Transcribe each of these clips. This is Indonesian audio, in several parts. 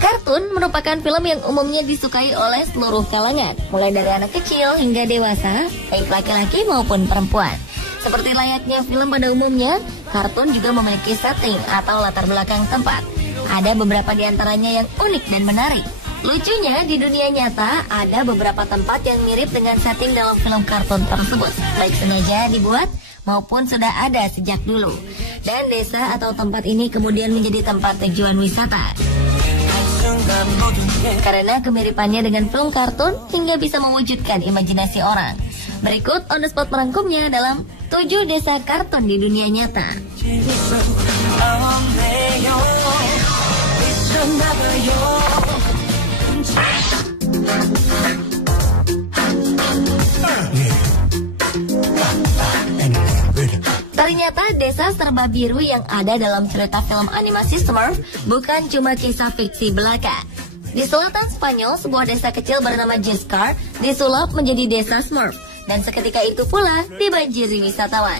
Kartun merupakan film yang umumnya disukai oleh seluruh kalangan, mulai dari anak kecil hingga dewasa, baik laki-laki maupun perempuan. Seperti layaknya film pada umumnya, kartun juga memiliki setting atau latar belakang tempat. Ada beberapa di antaranya yang unik dan menarik. Lucunya, di dunia nyata ada beberapa tempat yang mirip dengan setting dalam film kartun tersebut, baik sengaja dibuat maupun sudah ada sejak dulu. Dan desa atau tempat ini kemudian menjadi tempat tujuan wisata. Karena kemiripannya dengan film kartun hingga bisa mewujudkan imajinasi orang. Berikut on the spot merangkumnya dalam 7 desa kartun di dunia nyata. Ternyata desa serba biru yang ada dalam cerita film animasi Smurf bukan cuma kisah fiksi belaka. Di selatan Spanyol, sebuah desa kecil bernama Giscard disulap menjadi desa Smurf. Dan seketika itu pula dibanjiri wisatawan.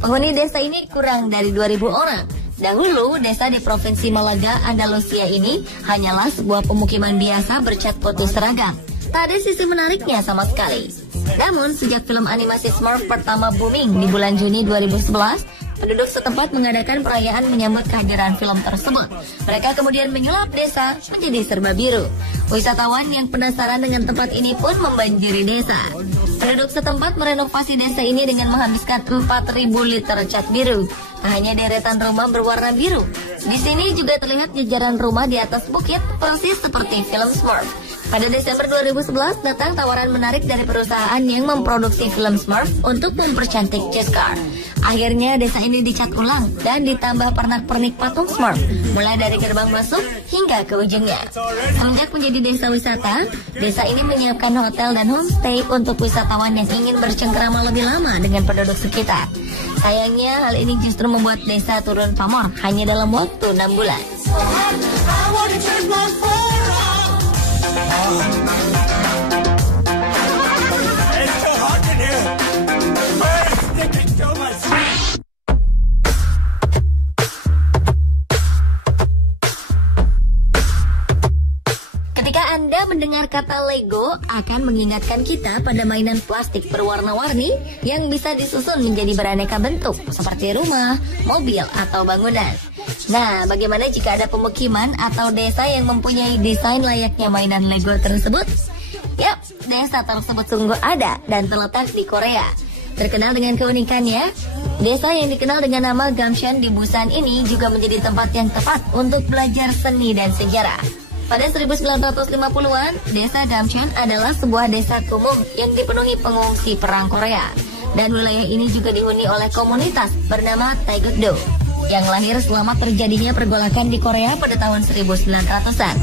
Penghuni desa ini kurang dari 2.000 orang. Dahulu, desa di Provinsi Malaga, Andalusia ini hanyalah sebuah pemukiman biasa bercat putih seragam. Tak ada sisi menariknya sama sekali. Namun, sejak film animasi Smurf pertama booming di bulan Juni 2011, penduduk setempat mengadakan perayaan menyambut kehadiran film tersebut. Mereka kemudian menyulap desa menjadi serba biru. Wisatawan yang penasaran dengan tempat ini pun membanjiri desa. Penduduk setempat merenovasi desa ini dengan menghabiskan 4.000 liter cat biru. Tak hanya deretan rumah berwarna biru, di sini juga terlihat jajaran rumah di atas bukit persis seperti film Smurf. Pada Desember 2011 datang tawaran menarik dari perusahaan yang memproduksi film Smurf untuk mempercantik Giscard. Akhirnya desa ini dicat ulang dan ditambah pernak-pernik patung Smurf, mulai dari gerbang masuk hingga ke ujungnya. Semenjak menjadi desa wisata, desa ini menyiapkan hotel dan homestay untuk wisatawan yang ingin bercengkrama lebih lama dengan penduduk sekitar. Sayangnya hal ini justru membuat desa turun pamor hanya dalam waktu 6 bulan. Ketika Anda mendengar kata Lego, akan mengingatkan kita pada mainan plastik berwarna-warni yang bisa disusun menjadi beraneka bentuk, seperti rumah, mobil, atau bangunan. Nah, bagaimana jika ada pemukiman atau desa yang mempunyai desain layaknya mainan Lego tersebut? Yap, desa tersebut sungguh ada dan terletak di Korea. Terkenal dengan keunikannya, desa yang dikenal dengan nama Gamcheon di Busan ini juga menjadi tempat yang tepat untuk belajar seni dan sejarah. Pada 1950-an, desa Gamcheon adalah sebuah desa kumuh yang dipenuhi pengungsi perang Korea. Dan wilayah ini juga dihuni oleh komunitas bernama Taegukdo, yang lahir selama terjadinya pergolakan di Korea pada tahun 1900-an.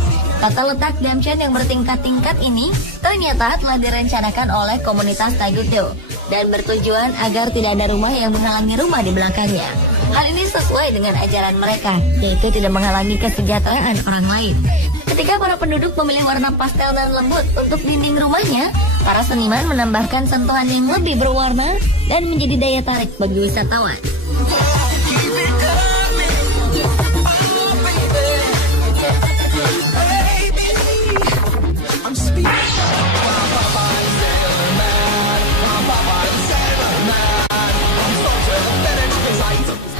Tata letak Gamcheon yang bertingkat-tingkat ini ternyata telah direncanakan oleh komunitas Taegukdo dan bertujuan agar tidak ada rumah yang menghalangi rumah di belakangnya. Hal ini sesuai dengan ajaran mereka, yaitu tidak menghalangi kesejahteraan orang lain. Ketika para penduduk memilih warna pastel dan lembut untuk dinding rumahnya, para seniman menambahkan sentuhan yang lebih berwarna dan menjadi daya tarik bagi wisatawan.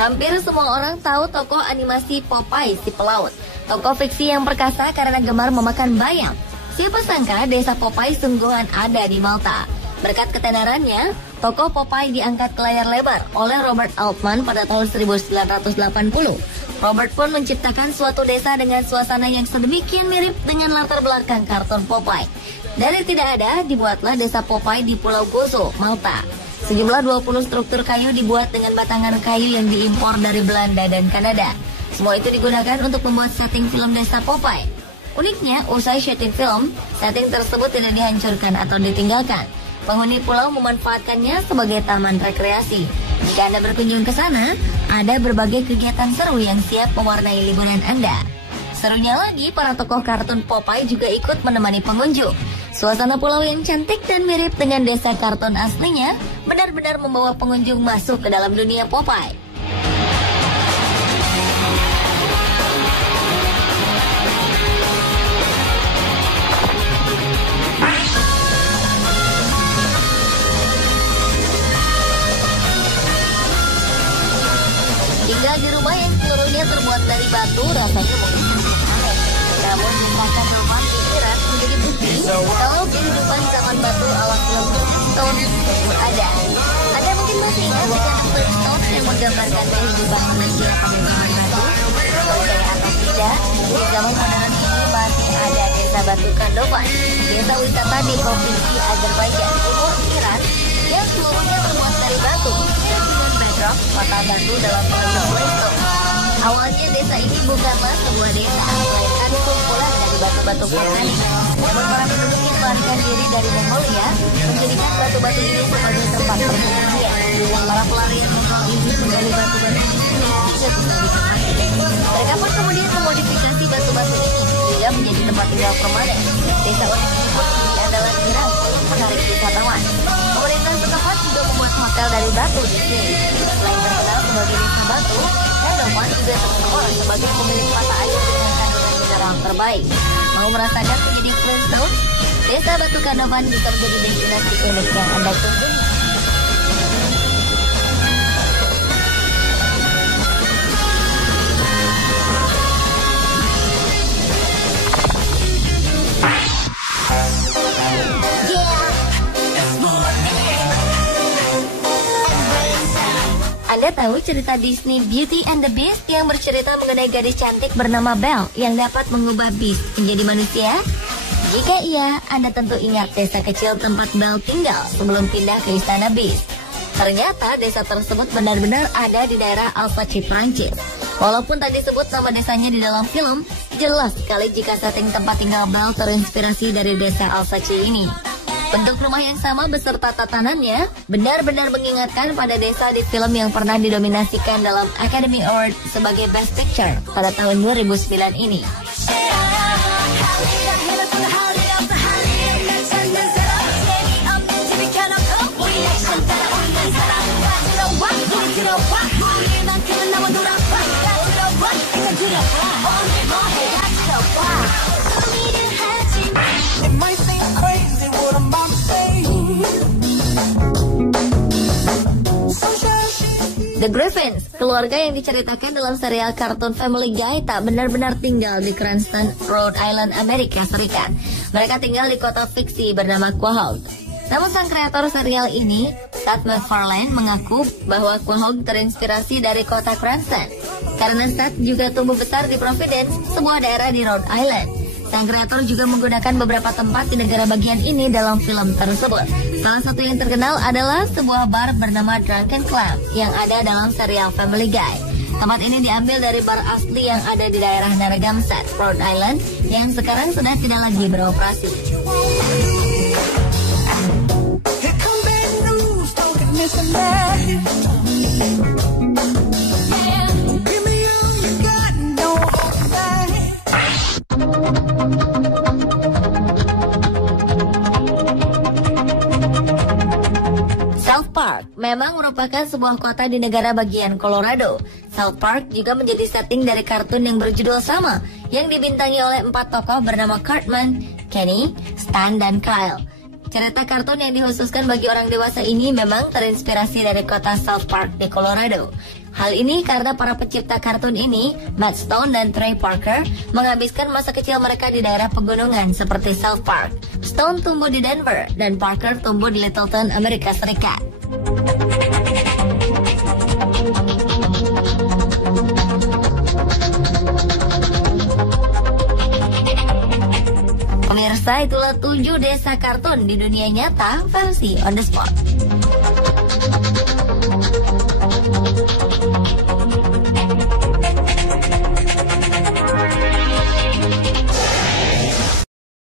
Hampir semua orang tahu tokoh animasi Popeye si pelaut. Tokoh fiksi yang perkasa karena gemar memakan bayam. Siapa sangka desa Popeye sungguhan ada di Malta. Berkat ketenarannya, tokoh Popeye diangkat ke layar lebar oleh Robert Altman pada tahun 1980. Robert pun menciptakan suatu desa dengan suasana yang sedemikian mirip dengan latar belakang kartun Popeye. Dari tidak ada, dibuatlah desa Popeye di Pulau Gozo, Malta. Sejumlah 20 struktur kayu dibuat dengan batangan kayu yang diimpor dari Belanda dan Kanada. Semua itu digunakan untuk membuat setting film desa Popeye. Uniknya, usai syuting film, setting tersebut tidak dihancurkan atau ditinggalkan. Penghuni pulau memanfaatkannya sebagai taman rekreasi. Jika Anda berkunjung ke sana, ada berbagai kegiatan seru yang siap mewarnai liburan Anda. Serunya lagi, para tokoh kartun Popeye juga ikut menemani pengunjung. Suasana pulau yang cantik dan mirip dengan desa kartun aslinya benar-benar membawa pengunjung masuk ke dalam dunia Popeye. Tinggal di rumah yang seluruhnya terbuat dari batu rasanya mungkin cukup aneh. Namun bukankah Dovan pikiran menjadi bukti kalau kehidupan zaman batu ala film Flintstone ada. Anda mungkin masih ingat dengan Flintstone yang menggambarkan kehidupan manusia pada zaman batu. Percaya atau tidak, di zaman modern ini masih ada desa batu Kandovan, desa wisata di provinsi Azerbaijan, timur Iran, yang seluruhnya terbuat dari batu dan dengan backdrop kota batu dalam film Flintstone. Awalnya desa ini bukanlah sebuah desa, melainkan kumpulan dari batu-batu vulkanik. Namun para penduduk yang melarikan diri dari Mongolia menjadikan batu-batu ini sebagai tempat persembunyian. Para pelarian Mongol ini menggali batu-batu di sini hingga bisa ditempati. Mereka pun kemudian memodifikasi batu-batu ini hingga menjadi tempat tinggal permanen. Desa unik ini pun menjadi andalan Iran untuk menarik wisatawan. Pemerintah setempat juga membuat hotel dari batu di sini. Selain terkenal sebagai desa batu, Kandovan juga terkenal sebagai pemilik mata air dengan kandungan mineral terbaik. Mau merasakan menjadi Flintstone? Desa Batu Kandovan bisa menjadi destinasi unik yang Anda kunjungi. Anda tahu cerita Disney Beauty and the Beast yang bercerita mengenai gadis cantik bernama Belle yang dapat mengubah Beast menjadi manusia? Jika iya, Anda tentu ingat desa kecil tempat Belle tinggal sebelum pindah ke Istana Beast. Ternyata desa tersebut benar-benar ada di daerah Alsace, Prancis. Walaupun tak disebut nama desanya di dalam film, jelas sekali jika setting tempat tinggal Belle terinspirasi dari desa Alsace ini. Bentuk rumah yang sama beserta tatanannya benar-benar mengingatkan pada desa di film yang pernah didominasikan dalam Academy Award sebagai Best Picture pada tahun 2009 ini. The Griffins, keluarga yang diceritakan dalam serial kartun Family Guy tak benar-benar tinggal di Cranston, Rhode Island, Amerika Serikat. Mereka tinggal di kota fiksi bernama Quahog. Namun sang kreator serial ini, Seth MacFarlane, mengaku bahwa Quahog terinspirasi dari kota Cranston. Karena Seth juga tumbuh besar di Providence, sebuah daerah di Rhode Island. Sang kreator juga menggunakan beberapa tempat di negara bagian ini dalam film tersebut. Salah satu yang terkenal adalah sebuah bar bernama Drunken Club yang ada dalam serial Family Guy. Tempat ini diambil dari bar asli yang ada di daerah Narragansett, Rhode Island, yang sekarang sudah tidak lagi beroperasi. South Park memang merupakan sebuah kota di negara bagian Colorado. South Park juga menjadi setting dari kartun yang berjudul sama, yang dibintangi oleh 4 tokoh bernama Cartman, Kenny, Stan, dan Kyle. Cerita kartun yang dikhususkan bagi orang dewasa ini memang terinspirasi dari kota South Park di Colorado. Hal ini karena para pencipta kartun ini, Matt Stone dan Trey Parker, menghabiskan masa kecil mereka di daerah pegunungan seperti South Park. Stone tumbuh di Denver dan Parker tumbuh di Littleton, Amerika Serikat. Pemirsa, itulah 7 desa kartun di dunia nyata versi On The Spot.